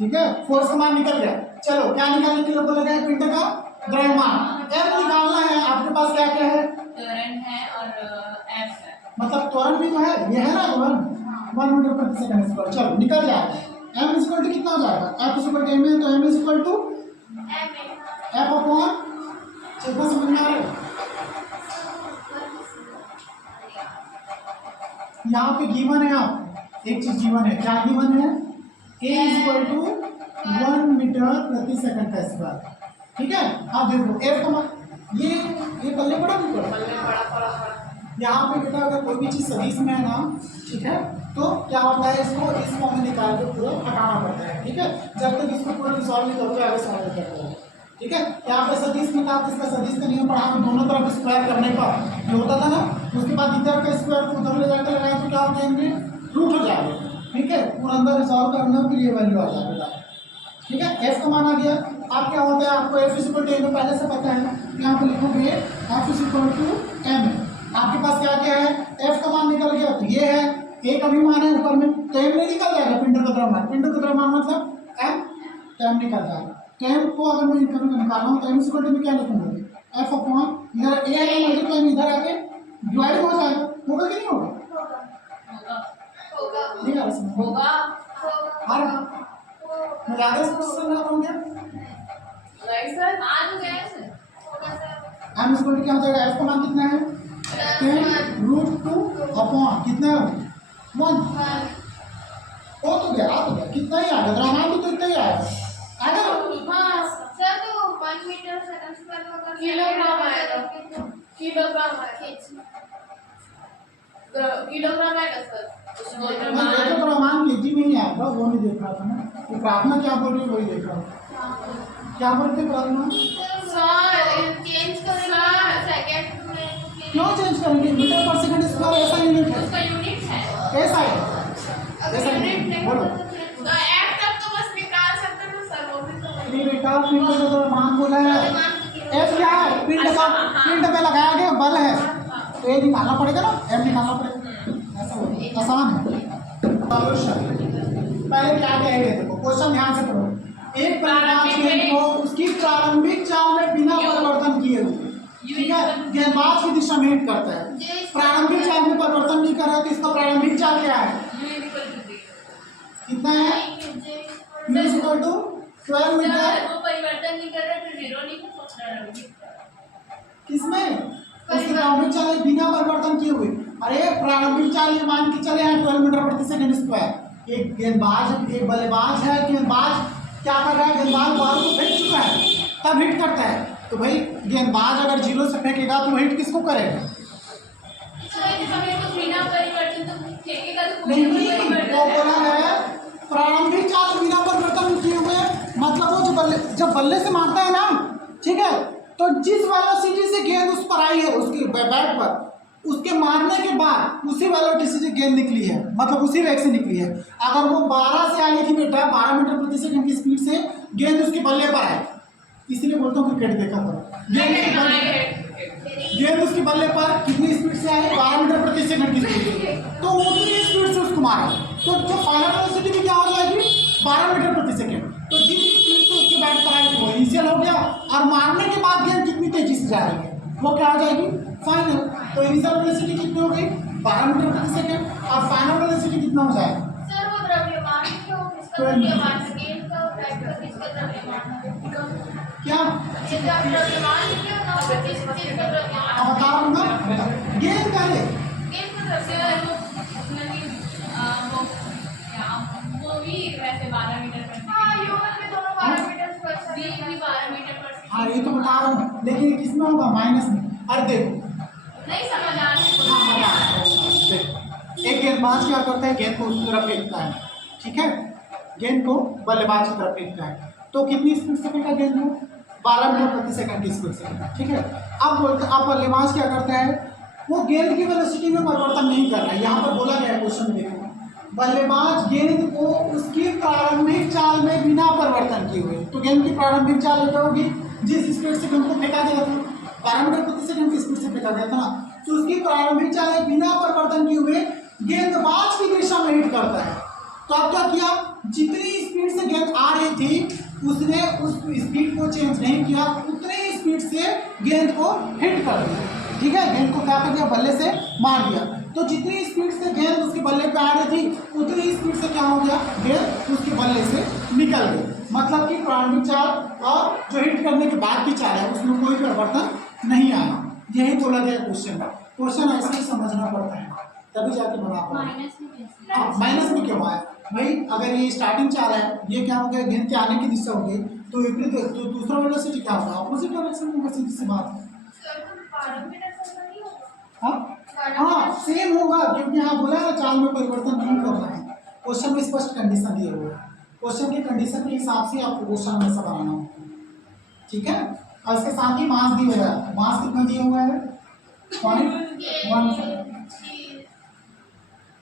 ठीक है, फोर्स का मान निकल गया। चलो क्या निकालने के लिए बोला गया पिंड का द्रव्यमान m निकालना है। आपके पास क्या क्या है, त्वरण है और f है, मतलब त्वरण भी तो है, ये है ना त्वरण 1 मीटर प्रति सेकंड स्क्वायर। चलो निकल जाएगा m = कितना हो जाएगा F = m है, तो m = F/, चलो समझ में आ रहा है। यहाँ पे गिवन है, आप एक चीज गिवन है, क्या गिवन है a = 1 मीटर प्रति सेकंड का स्क्वायर। ठीक है, आप देखो F का मान ये पल्ले पड़ा नहीं पड़ा। यहाँ पे बेटा अगर कोई भी चीज सदिश में है ना, ठीक है, तो क्या होता है इसको इस फॉर्म में निकाल के पूरा हटाना पड़ता है। ठीक है, जब तक इसको पूरा रिजॉल्व नहीं करते आगे समझ में करते हैं। ठीक है, यहाँ पे सदिश में था, इसका सदिश का नियम पढ़ा हम दोनों तरफ स्क्वायर करने का ये होता था ना, उसके बाद इधर का स्क्वायर को उधर ले जाकर लगाए तो क्या हो जाएंगे रूट हो जाएगा। ठीक है, पूरा अंदर रिजॉल्व करना फिर ये वैल्यू आ जाएगा। ठीक है, F का मान आ गया आप क्या होता है, आपको F is equal to M पहले से पता है, यहाँ पर लिखोगे F is equal to M. आपके पास क्या क्या है, F का मान निकल गया, तो ये है A का भी मान है ऊपर में, तो M नहीं निकल जाएगा, पिंड का द्रव्यमान, पिंड का द्रव्यमान मतलब M, तो M निकल जाएगा। तो M को अगर मैं निकालना हूँ तो M इज इक्वल टू में क्या लिखूंगा, F अपॉन इधर A है मल्टीप्लाई में इधर आके डिवाइड हो जाएगा, होगा कि नहीं होगा? नहीं आ रहा समझ में? होगा। आ रहा है? मैं ज़्यादा स्पष्ट ना करूँ क्या? नहीं सर, आज गए sir M is equal to क्या हो जाएगा, F का मान कितना है, 10√2 अपॉन कितना है, 1 हो तो गया, आ तो गया, कितना ही आएगा, द्रव्यमान भी तो इतना ही आएगा, आएगा। हाँ सर, तो 1 मीटर सेकंड स्क्वायर होगा, किलोग्राम आएगा। किलोग्राम है, किलोग्राम आएगा सर। मैं देखो द्रव्यमान केजी में ही आएगा, वो नहीं देख रहा था ना, वो प्रार्थना क्या बोल रही है वही देख रहा हूँ। क्या बोलते हैं प्रार्थना? सर चेंज करेंगे सेकंड में, क्यों चेंज करेंगे, मीटर पर सेकंड स्क्वायर ऐसा यूनिट है, उसका यूनिट है, ऐसा है, ऐसा यूनिट नहीं नहीं बोलो। तो एक तक तो बस निकाल सकते हैं सर, वो भी तो नहीं बेटा, पिंड का जो द्रव्यमान बोला है, F क्या है, पिंड का, पिंड में लगाया गया बल है, तो ये निकालना पड़ेगा ना, M निकालना पड़ेगा, ऐसा होगा, आसान है। पहले क्या क्या है देखो, क्वेश्चन ध्यान से पढ़ो। एक गेंदबाज गेंद को उसकी प्रारंभिक चाल में बिना परिवर्तन किए हुए, ठीक है, गेंदबाज की दिशा में हिट करता है, प्रारंभिक चाल में परिवर्तन नहीं कर रहा है, तो इसका प्रारंभिक चाल क्या है, कितना है, U is equal to 12 metre, वो परिवर्तन नहीं कर रहा तो जीरो नहीं हो सकता। किसमें, उसकी प्रारंभिक चाल है बिना परिवर्तन किए हुए। अरे प्रारंभिक चाल ये मान के चले हैं 12 मीटर प्रति सेकंड स्क्वायर। एक गेंदबाज, एक बल्लेबाज है, गेंदबाज क्या कर रहा है, गेंदबाज बॉल को फेंक चुका है, तब हिट करता है, तो भाई गेंदबाज अगर जीरो से फेंकेगा तो हिट किसको करेगा, बिना परिवर्तन तो फेंकेगा तो नहीं, वो बोला है प्रारंभिक चाल बिना परिवर्तन किए हुए, मतलब वो जब बल्ले से मारता है ना, ठीक है, तो जिस वेलोसिटी से गेंद उस पर आई है, उसकी बैट पर, उसके मारने के बाद उसी वेलोसिटी से गेंद निकली है, मतलब उसी वेग से निकली है। अगर वो 12 से आई थी बेटा, 12 मीटर प्रति सेकंड की स्पीड से गेंद उसके बल्ले पर आए, इसलिए बोलता हूँ क्रिकेट देखा करो, गेंद उसके बल्ले पर कितनी स्पीड से आई, 12 मीटर प्रति सेकंड की स्पीड से, तो उतनी स्पीड से उसको मारा, तो जो फाइनल वेलोसिटी भी क्या हो जाएगी, 12 मीटर प्रति सेकंड। तो जिस स्पीड से उसके बैट पर आई वो इनिशियल हो गया, और मारने के बाद गेंद कितनी तेजी से जा रही है वो क्या हो जाएगी, फाइनल। तो इनिशियल वेलोसिटी कितनी हो गई, 12 मीटर प्रति सेकंड, और फाइनल वेलोसिटी कितना हो जाएगा, सर वो द्रव्यमान क्यों, किसका द्रव्यमान है, गेंद का और बैट का किसका द्रव्यमान है, क्या ये द्रव्यमान क्यों ना हो, किसका द्रव्यमान, अब बता रहा हूँ ना, गेंद का है, गेंद का द्रव्यमान वो भी वैसे 12 मीटर पर, हाँ ह्यूमन में दोनों 12 मीटर पर, भी 12 मीटर पर, हाँ ये तो बता रहा हूँ, लेकिन किसमें होगा, माइनस में। अरे देखो नहीं समझ आ रहा है, एक गेंदबाज क्या करता है, गेंद को उस तरफ फेंकता है, ठीक है, गेंद को बल्लेबाज की तरफ फेंकता है, तो कितनी स्पीड से फेंका गेंद को, 12 मीटर प्रति सेकंड की स्पीड से, ठीक है। अब बल्लेबाज क्या करता है, वो गेंद की वेलोसिटी में परिवर्तन नहीं कर रहा है, यहाँ पर बोला गया है क्वेश्चन में, देखो बल्लेबाज गेंद को उसकी प्रारंभिक चाल में बिना परिवर्तन किए हुए, तो गेंद की प्रारंभिक चाल क्या होगी, जिस स्पीड से गेंद को फेंका गया था, 12 मीटर प्रति सेकंड की स्पीड से फेंका गया था ना, तो उसकी प्रारंभिक चाल बिना परिवर्तन किए हुए गेंदबाज की दिशा में हिट करता है। तो अब क्या किया, जितनी स्पीड से गेंद आ रही थी उसने उस स्पीड को चेंज नहीं किया, उतनी स्पीड से गेंद को हिट कर दिया, ठीक है, गेंद को क्या कर दिया, बल्ले से मार दिया। तो जितनी स्पीड से गेंद उसके बल्ले पे आ रही थी उतनी स्पीड से क्या हो गया, गेंद उसके बल्ले से निकल गई, मतलब कि प्रारंभिक चाल और जो हिट करने के बाद की चाल है उसमें कोई परिवर्तन नहीं आया। यही बोला गया क्वेश्चन, क्वेश्चन ऐसे ही समझना पड़ता है तभी जाके बना पाएंगे। हाँ माइनस में क्यों आया भाई, अगर ये स्टार्टिंग चाल है, ये क्या हो गया, गेंद के आने की दिशा हो गई, तो विपरीत, तो दूसरा वेलोसिटी क्या होगा, अपोजिट डायरेक्शन में होगा, सीधी सी बात है। हाँ सेम होगा, क्योंकि यहाँ बोला है चाल में परिवर्तन नहीं करना है, क्वेश्चन में स्पष्ट कंडीशन दिए हुए हैं, क्वेश्चन की कंडीशन के हिसाब से आपको क्वेश्चन में सब बनाना होगा, ठीक है। और इसके साथ ही मास दिया हुआ है, मास कितना दिया हुआ है, 0.15।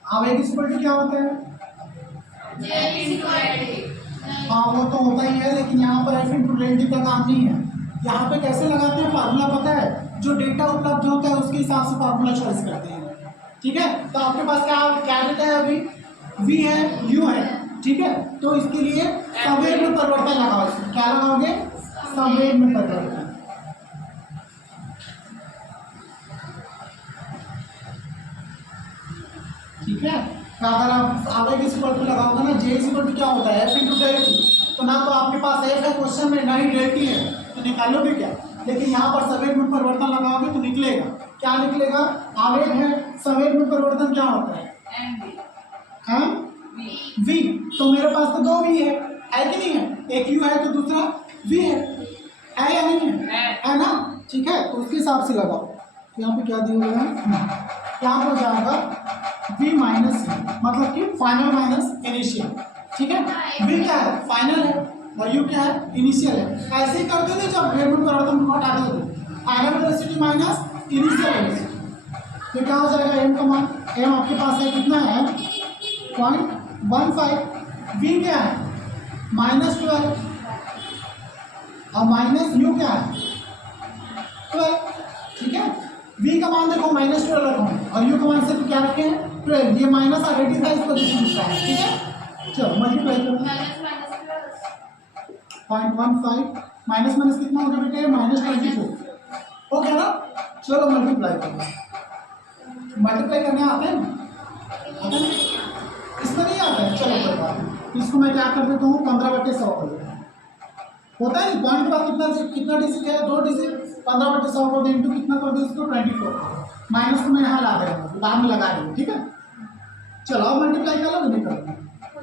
अब एक इक्वल टू क्या होता है, हाँ वो तो होता ही है, लेकिन यहाँ पर एफ इंटू रिलेटिव का काम नहीं है। यहाँ पे कैसे लगाते हैं फार्मूला पता है, जो डेटा उपलब्ध होता है उसके हिसाब से फार्मूला चॉइस करते हैं। ठीक है, तो आपके पास क्या डेटा है अभी, v है, u है। ठीक है, तो इसके लिए संवेग में परिवर्तन लगाओ। इसमें क्या लगाओगे, संवेग में परिवर्तन। ठीक है, तो अगर आप आवेग इस पर लगाओगे ना, जे इस पर क्या होता है, एफ इंटू डेल टी। तो ना तो आपके पास एफ है क्वेश्चन में, ना ही डेल टी है, तो निकालोगे क्या। लेकिन यहाँ पर संवेग में परिवर्तन लगाओगे तो निकलेगा, क्या निकलेगा, आवेग है, संवेग में परिवर्तन क्या होता है, v। तो मेरे पास तो दो v है कि नहीं है, एक u है तो दूसरा v है या नहीं है ना। ठीक है, तो उसके हिसाब से लगाओ। यहाँ पे क्या दिया हुआ है, यहाँ पर जाएगा v माइनस सी, मतलब कि फाइनल माइनस इनिशियल। ठीक है, v क्या है, फाइनल है, और u क्या है, इनिशियल है। ऐसे ही करते थे जब वेग में परिवर्तन को हटा देते, final velocity minus initial velocity, तो क्या हो जाएगा, m का मान, m आपके पास है कितना है, 0.15, v क्या है, -12, और माइनस u क्या है, 12। ठीक है, v का मान देखो -12 रखो, और u का मान से क्या रखे हैं, 12। ये माइनस ऑलरेडी था, इसको दिखता है। ठीक है, चलो मल्टीप्लाई करो, 0.15 माइनस माइनस कितना होगा बेटे, -24 हो गया ना। चलो मल्टीप्लाई करो, मल्टीप्लाई करने आते हैं ना, इसमें नहीं आता है। चलो कोई बात नहीं, इसको मैं क्या कर देता हूँ, 15/100 कर देता हूँ। होता है नहीं, पॉइंट के बाद कितना डिजिट है, 2 डिजिट, 15/100 कर दे, इंटू कितना कर दे इसको, 24। माइनस को मैं यहाँ ला दे रहा हूँ, बाद में लगा दूँ। ठीक है, चलो अब मल्टीप्लाई कर लो, नहीं करोगे,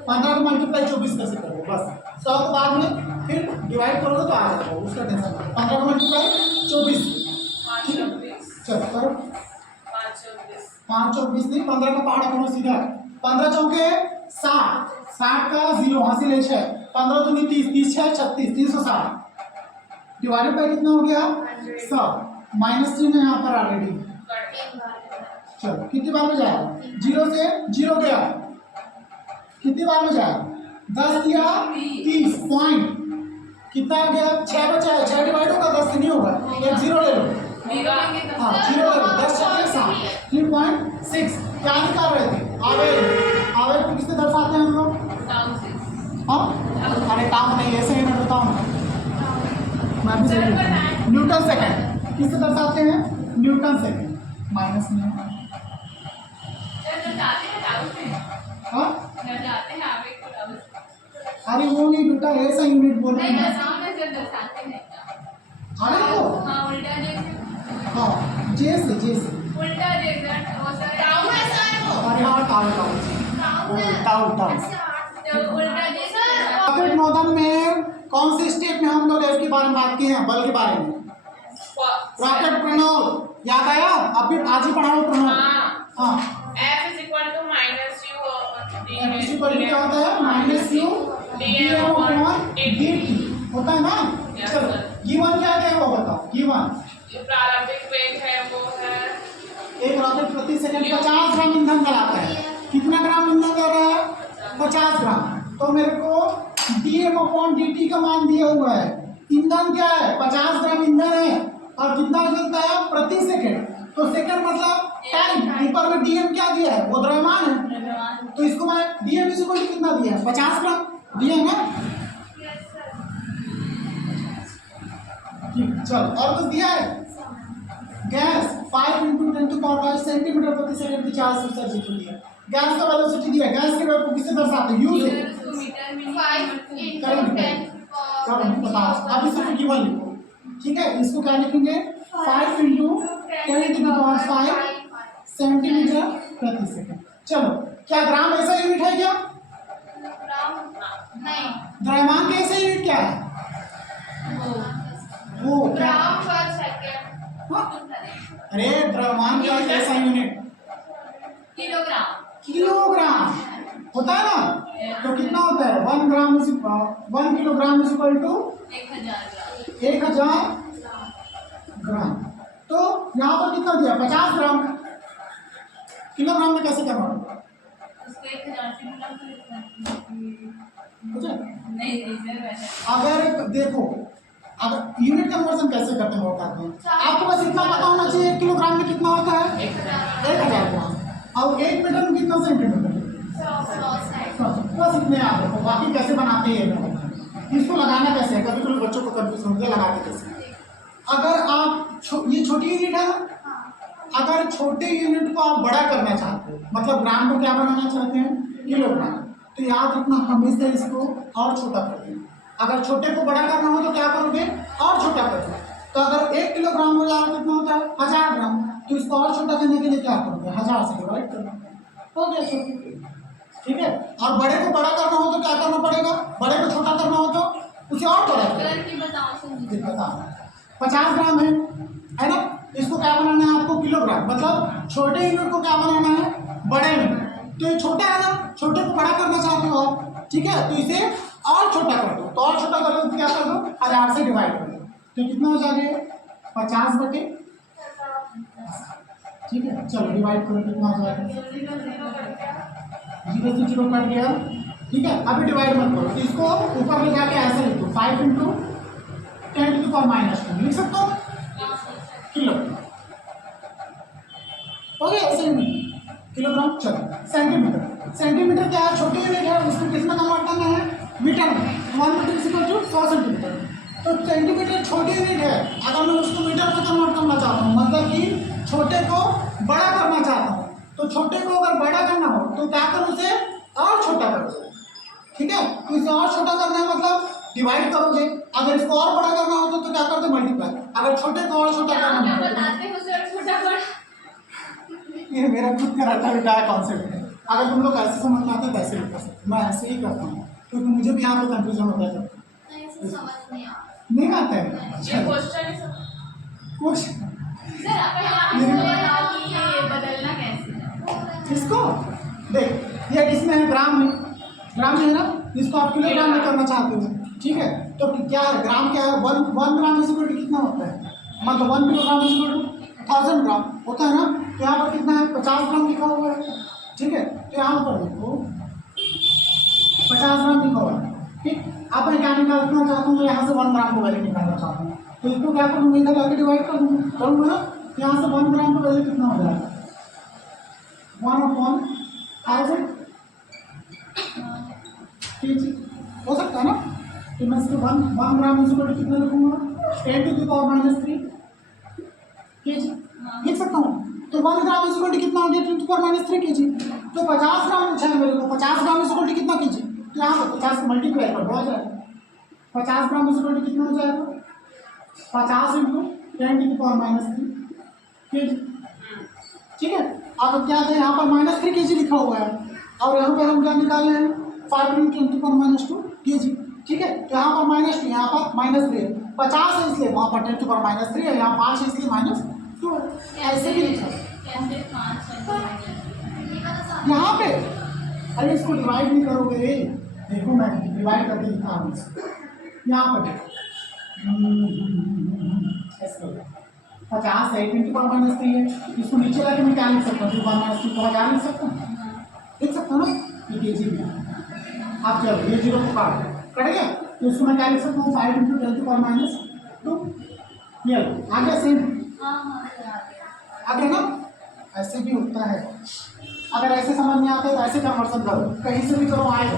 15 को मल्टीप्लाई 24 कैसे करोगे, बस 100 को बाद में फिर डिवाइड करोगे तो आ जाएगा, उसका टेंशन नहीं। 15 को मल्टीप्लाई 24। ठीक है, चलो करो, 5 24 नहीं, 15 का पहाड़ा करो सीधा, 15 चौके 60, 60 का 0 वहाँ से ले 6, 15 दूनी 30, 30 6 36, 360 डिवाइडेड बाय कितना हो गया, 100, -3 है यहाँ पर ऑलरेडी। चलो कितनी बार में जाएगा, 0 से 0 गया, कितनी बार में जाएगा, 10 दिया 30 पॉइंट, कितना आ गया, 6 बचा है, 6 डिवाइड होगा 10 से नहीं होगा, एक 0 ले लो, हाँ 0 ले लो, 10 6 7 3.6। क्या निकाल रहे थे, आवेग, आवेग को किससे दर्शाते हैं हम लोग, हाँ अरे काम नहीं, ऐसे ही मैं बताऊँ ना, मैं भी सही, न्यूटन सेकंड किससे दर्शाते हैं, न्यूटन सेकंड, माइनस में, हाँ अरे वो नहीं बेटा, ऐसा यूनिट बोल रहे हैं, अरे वो हाँ जे से अरे हाँ टाउ रॉकेट नोदन में कौन से स्टेप में हम लोग एफ के बारे में बात किए हैं, बल के बारे में, रॉकेट प्रणोद याद आया, अभी आज ही पढ़ाओ प्रणोद। हाँ F is equal to -u इसी पर क्या होता है, -u dm/dt होता है ना। चलो गिवन क्या है वो बताओ, गिवन जो प्रारंभिक वेग है वो है, एक रॉकेट प्रति सेकंड 50 ग्राम ईंधन जलाता है, कितना ग्राम ईंधन जल रहा है, 50 ग्राम। तो मेरे को dm/dt का मान दिया हुआ है, ईंधन क्या है, 50 ग्राम ईंधन है, और कितना जलता है प्रति सेकंड, तो सेकंड मतलब टाइम, ऊपर में dm क्या दिया है, वो द्रव्यमान है, तो इसको मैं dm कितना दिया है, 50 ग्राम दिया है ना। चलो और कुछ दिया है, गैस 5 × 10⁵ सेंटीमीटर प्रति सेकंड की चार्ज से उत्सर्जित होती है, गैस का वेलोसिटी दिया है, गैस के वेग को किससे दर्शाते हैं, u से, बता अब इसे गिवन लिखो। ठीक है, इसको क्या लिखेंगे, 5 × 10⁵ सेंटीमीटर प्रति सेकंड। चलो क्या ग्राम ऐसा यूनिट है क्या, द्रव्यमान का ऐसा यूनिट क्या है, वो क्या, अरे द्रव्यमान का ऐसा यूनिट किलोग्राम होता है ना, तो कितना होता है, 1 किलोग्राम इज इक्वल टू 1000 ग्राम। तो यहाँ पर कितना दिया, 50 ग्राम, किलोग्राम में कैसे करना होगा, ठीक है। नहीं रीजन वैसे अगर देखो, अगर यूनिट कन्वर्जन कैसे करते हैं बताते हैं। आपको बस इतना पता होना चाहिए 1 किलोग्राम में कितना होता है 1000 ग्राम, और 1 मीटर में कितना सेंटीमीटर, बस इतने याद रखो। बाकी कैसे बनाते हैं ये मैं बताऊं। इसको लगाना कैसे है, कभी कभी बच्चों को कंफ्यूज होता है लगाते कैसे। अगर आप ये छोटी यूनिट है ना, अगर छोटे यूनिट को आप बड़ा करना चाहते हो, मतलब ग्राम को क्या बनाना चाहते हैं किलोग्राम, तो याद रखना हमेशा इसको और छोटा कर देना। अगर छोटे को बड़ा करना हो तो क्या करोगे, और छोटा कर दो। तो अगर 1 किलोग्राम हो जाए कितना होता है 1000 ग्राम, तो इसको और छोटा करने के लिए क्या करोगे, 1000 से डिवाइड करना, हो गया छोटे। ठीक है। और बड़े को बड़ा करना हो तो क्या करना पड़ेगा, बड़े को छोटा करना हो तो उसे और बड़ा करो। बताओ 50 ग्राम है ना, इसको क्या बनाना है आपको किलोग्राम, मतलब छोटे यूनिट को क्या बनाना है बड़े में। तो ये छोटा है ना, छोटे को बड़ा करना चाहते हो आप, ठीक है, तो इसे और छोटा कर दो। तो और छोटा कर दो तो क्या कर दो, 1000 से डिवाइड कर दो, तो कितना हो जाएगा 50 बटे, ठीक है। चलो डिवाइड करो, कितना हो जाएगा 0 से 0 कट गया, ठीक है। अभी डिवाइड मत करो, इसको ऊपर ले जाके ऐसे लिखो 5 × 10⁻², लिख सकते हो किलो, हो गया ऐसे ही किलोग्राम। चलो सेंटीमीटर, सेंटीमीटर क्या है, छोटी यूनिट है, उसको किसमें कन्वर्ट करना है मीटर में। 1 मीटर इक्वल टू 100 सेंटीमीटर। तो सेंटीमीटर छोटी यूनिट है, अगर मैं उसको मीटर में कन्वर्ट करना चाहता हूँ, मतलब कि छोटे को बड़ा करना चाहता हूँ, तो छोटे को अगर बड़ा करना हो तो क्या करो, उसे और छोटा करो, ठीक है। तो इसे और छोटा करना है मतलब डिवाइड करोगे, अगर इसको और बड़ा करना हो तो क्या करते मल्टीप्लाई, अगर छोटे को और छोटा करना हो बताते हो सर छोटा बड़ा, ये मेरा खुद का रटा बिटाया कॉन्सेप्ट है। अगर तुम लोग ऐसे समझ में आते तो ऐसे ही कर सकते, मैं ऐसे ही करता हूँ, क्योंकि मुझे भी यहाँ पे कंफ्यूजन होता है। नहीं आता है ये क्वेश्चन ही कुछ सर अपन आपको बताओ कि ये बदलना कैसे है। इसको देख, ये किसमें है ग्राम में, ग्राम में है ना, इसको आप किलोग्राम में करना चाहते हो, ठीक है। तो क्या है ग्राम, क्या है 1 ग्राम इक्वल टू कितना होता है, मतलब 1 किलोग्राम इक्वल टू 1000 ग्राम होता है ना। तो यहाँ पर कितना है 50 ग्राम लिखा हुआ है, ठीक है। तो यहाँ पर देखो 50 ग्राम लिखा हुआ है, ठीक। अब मैं क्या निकालना चाहता हूँ, यहाँ से 1 ग्राम को वैल्यू निकालना चाहता हूँ, तो इसको क्या करूँगा, इधर आके डिवाइड कर दूँगा, करूँगा ना। यहाँ से 1 ग्राम का वैल्यू कितना हो जाएगा 1/1000 kg हो सकता है ना। तो मैं इसको 1 ग्राम इक्वल टू कितना लिखूंगा 10⁻³ kg लिख सकता हूँ। तो 1 ग्राम इक्वल टू कितना हो गया 10⁻³ kg। तो 50 ग्राम पूछा है मेरे को, 50 ग्राम इक्वल टू कितना kg, तो यहाँ पर 50 से मल्टीप्लाई कर दो, हो जाएगा 50 ग्राम इक्वल टू कितना हो जाएगा 50 × 10⁻³ kg, ठीक है। अब क्या है, यहाँ पर -3 kg लिखा हुआ है, और यहाँ पे हम क्या निकाले हैं 5 × 10⁻² kg, ठीक है। तो यहाँ पर -2, यहाँ पर -3, 50 है इसलिए वहाँ पर 10⁻³ है, यहाँ 5 है इसलिए -2, ऐसे भी लिखा कैसे 5 यहाँ पे। अरे इसको डिवाइड नहीं करोगे रे, देखो मैं डिवाइड करके लिखा हूँ यहाँ पर, ऐसे 50 है 10⁻³ है, इसको नीचे लाके मैं क्या लिख सकता हूँ 2⁻² को 1000 लिख सकता हूँ, लिख सकता हूँ ना, ये kg में। आप चलो ये 0 को कट गया, तो इसको मैं क्या लिख सकता हूँ 5 × 10⁻², ये आ गया सेम, आ गया ना। ऐसे भी होता है, अगर ऐसे समझ में आता है तो ऐसे कन्वर्सन करो, कहीं से भी करो आएगा।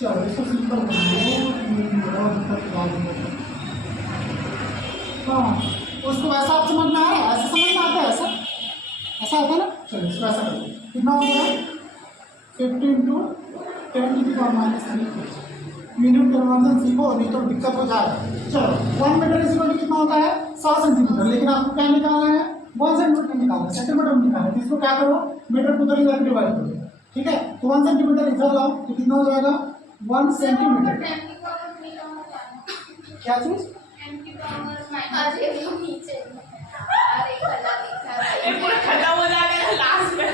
चलो इसको सिंपल कर हाँ, उसको वैसा आप समझ में आ रहा है, ऐसे समझ में आता है, ऐसा ऐसा होता है ना। चलो इसको ऐसा करो, कितना हो गया 50 × 10⁻³ यूनिट कन्वर्जन सीखो, नहीं तो दिक्कत हो जाएगा। चलो 1 मीटर इक्वल टू कितना होता है 100 सेंटीमीटर, लेकिन आपको क्या निकालना है 1 सेंटीमीटर निकालना है, सेंटीमीटर में निकालना है। तो इसको क्या करो मीटर को उधर जाकर डिवाइड करो, ठीक है। तो 1 सेंटीमीटर इधर लाओ तो कितना हो जाएगा 1 सेंटीमीटर, क्या चीज ये पूरा खत्म हो जाएगा लास्ट में।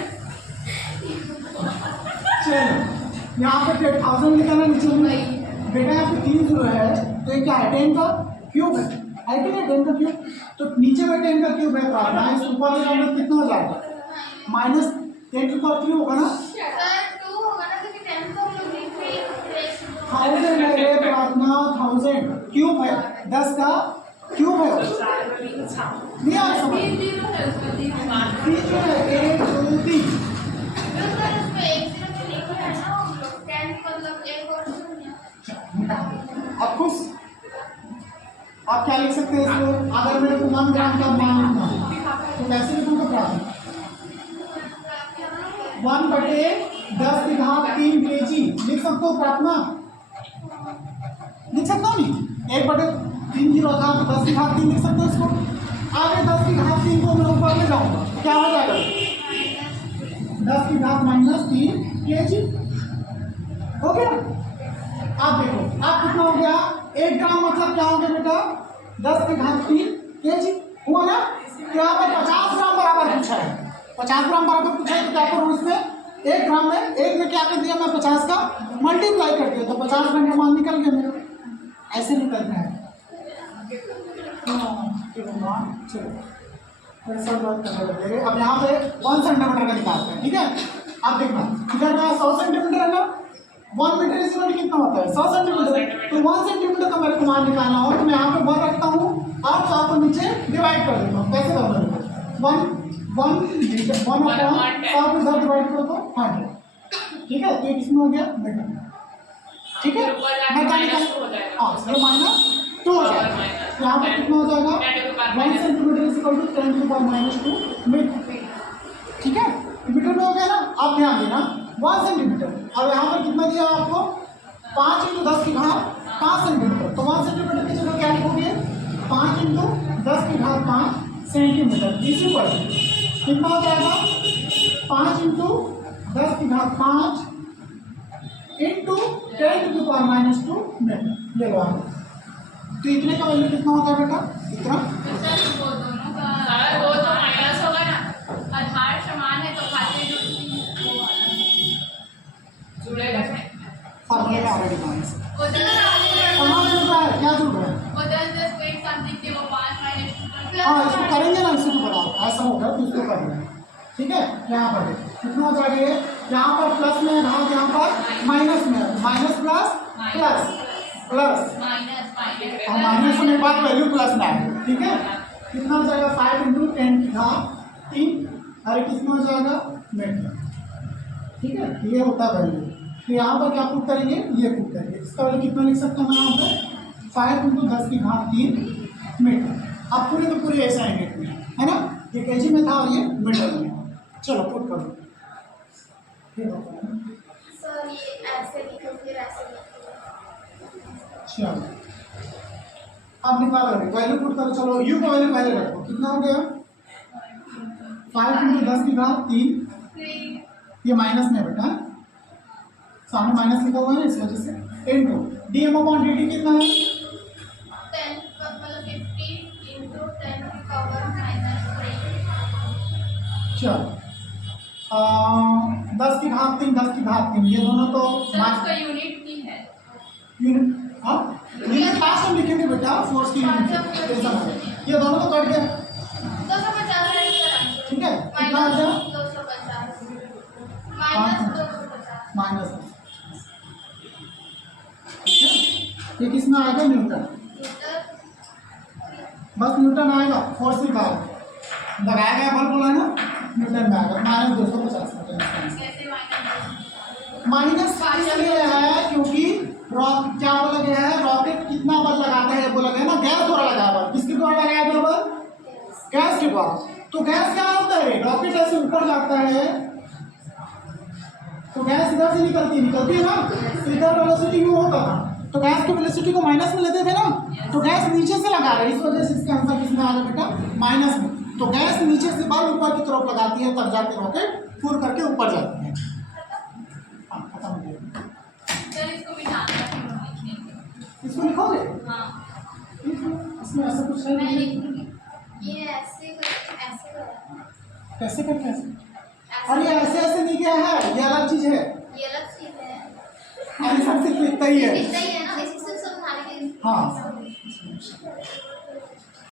चलो यहाँ पे 1000 निकालना नीचे में, बेटा यहाँ पे 3 0 है, तो ये क्या है 10 का क्यूब है कि नहीं, 10 का क्यूब। तो नीचे में 10 का क्यूब है, तो आप ऊपर ले जाओगे कितना हो जाएगा -10⁻³ होगा ना। 1000 है रे प्रार्थना, 1000 क्यूब है, 10 का क्यूब है, नहीं आ समझ 3 0 है उसमें 3 3 जो है 1 2 3 उसमें 1 0 में लिखा है ना हम लोग 10 मतलब 1 और 0। अब खुश आप क्या लिख सकते हैं इसको? अगर मेरे को 1 ग्राम का मान लिखना है तो कैसे लिखूंगा प्रार्थना? 1/10³ kg लिख सकते हो प्रार्थना? लिख सकता हूँ नहीं? 1/3 जीरो था तो 10³ लिख सकते हो इसको। आगे 10³ को मैं ऊपर ले जाऊंगा, क्या हो जाएगा? 10⁻³ kg हो गया। आप देखो आप कितना हो गया? 1 ग्राम मतलब क्या हो गया बेटा? 10⁻³ kg हुआ ना? तो यहाँ पर 50 ग्राम बराबर पूछा है, 50 ग्राम बराबर पूछा है तो क्या करूँ इसमें? 1 ग्राम में 1 में क्या कर दिया मैं? 50 का मल्टीप्लाई कर दिया तो 50 ग्राम का मान निकल गया मेरा। ऐसे निकलना है। चलो अब यहाँ पे 1 सेंटीमीटर का निकालते हैं, ठीक है? आप देखना इधर का 100 सेंटीमीटर है ना, 1 मीटर इज इक्वल कितना होता है? 100 सेंटीमीटर। तो 1 सेंटीमीटर का मेरे को मान निकालना हो तो मैं यहाँ पे 1 रखता हूँ और 100 को नीचे डिवाइड कर देता हूँ। कैसे कर देता हूँ? 1 इधर डिवाइड करो तो 100, ठीक है? तो ये किसमें हो गया? मीटर, ठीक है? मैकेनिकल हाँ ये -2 हो जाएगा। यहाँ पर कितना हो जाएगा? 1 centimetre is equal to 10⁻² metre, ठीक है? मीटर में हो गया ना। अब ध्यान देना 1 सेंटीमीटर और यहाँ पर कितना दिया आपको? 5 × 10⁵5 सेंटीमीटर। तो 1 सेंटीमीटर की जगह क्या लिखोगे? 5 × 10⁵5 सेंटीमीटर इज इक्वल टू कितना हो जाएगा? 5 × 10⁵5 इंटू 10⁻² मीटर। ले लो आप। तो इतने का वैल्यू कितना होता है बेटा? इतना वो दोनों का सर वो तो माइनस होगा ना, आधार समान है तो खाते जुड़ेगा नहीं। फॉर्मूले में ऑलरेडी माइनस उधर कहाँ जुड़ रहा है? क्या जुड़ रहा है? उधर 10 कोई समथिंग थे वो 5 -2 हाँ इसको करेंगे ना, इसको बताओ ऐसा होगा तो इसको करेंगे, ठीक है? यहाँ पर कितना हो जाएगा? ये यहाँ पर प्लस में रहा, यहाँ पर माइनस में, माइनस प्लस प्लस प्लस और माइनस होने के बाद वैल्यू प्लस में आएगा, ठीक है? कितना हो जाएगा? 5 × 10⁻³ अरे कितना हो जाएगा? मीटर, ठीक है? ये होता है वैल्यू। तो यहाँ पर क्या पुट करेंगे? ये पुट करेंगे। इसका वैल्यू कितना लिख सकता हूँ मैं यहाँ पर? 5 × 10⁻³ मीटर। अब पूरे तो पूरे ऐसे आएंगे है ना? ये kg में था और ये मीटर में। चलो पुट करो। सर ये ऐसे लिखो फिर ऐसे लिखो। चलो अब निकालो वैल्यू पुट करो। चलो u का वैल्यू पहले रखो। कितना हो गया? 5 × 10⁻³ ये माइनस में बेटा, सामने माइनस लिखा हुआ है ना इस वजह से। इंटू dm/dt कितना है? 10 मतलब 50 × 10⁻³ चलो 10⁻³ 10⁻³ ये दोनों तो सर उसका यूनिट नहीं है। यूनिट हाँ यूनिट पास हम लिखेंगे बेटा, फोर्स की यूनिट ये दोनों तो कट गए, 250 है सर, ठीक है? कितना आ गया? 250 माइनस ये किसमें आएगा? न्यूटन। बस न्यूटन आएगा, फोर्स की बात लगाया गया बल बोला ना, न्यूटन में आएगा। -250 माइनस इसलिए है क्योंकि क्या बोला गया है? रॉकेट कितना बल लगाता है बोला गया ना? गैस द्वारा लगाया बल। किसके द्वारा लगाया गया बल? गैस के द्वारा। तो गैस क्या होता है? रॉकेट ऐसे ऊपर जाता है तो गैस इधर से निकलती है ना, इधर वेलोसिटी यू होता था तो गैस की वेलोसिटी को माइनस में लेते थे ना, तो गैस नीचे से लगा रहे, इस वजह से इसका आंसर किसमें आ रहा बेटा? माइनस में। तो गैस नीचे से बल ऊपर की तरफ लगाती है तब जाके रॉकेट फूल करके ऊपर जाती है। खत्म हो गया। सर इसको मिटाना है इसको लिखोगे? हाँ इसमें ऐसा कुछ मैं है? लिखूंगी। ये ऐसे करो कैसे करके ऐसे? अरे ऐसे ऐसे नहीं गया है, ये अलग चीज है। ये अलग चीज है। आंसर सिर्फ इतना ही है। इतना ही है ना, इसी से समझाने के लिए। हाँ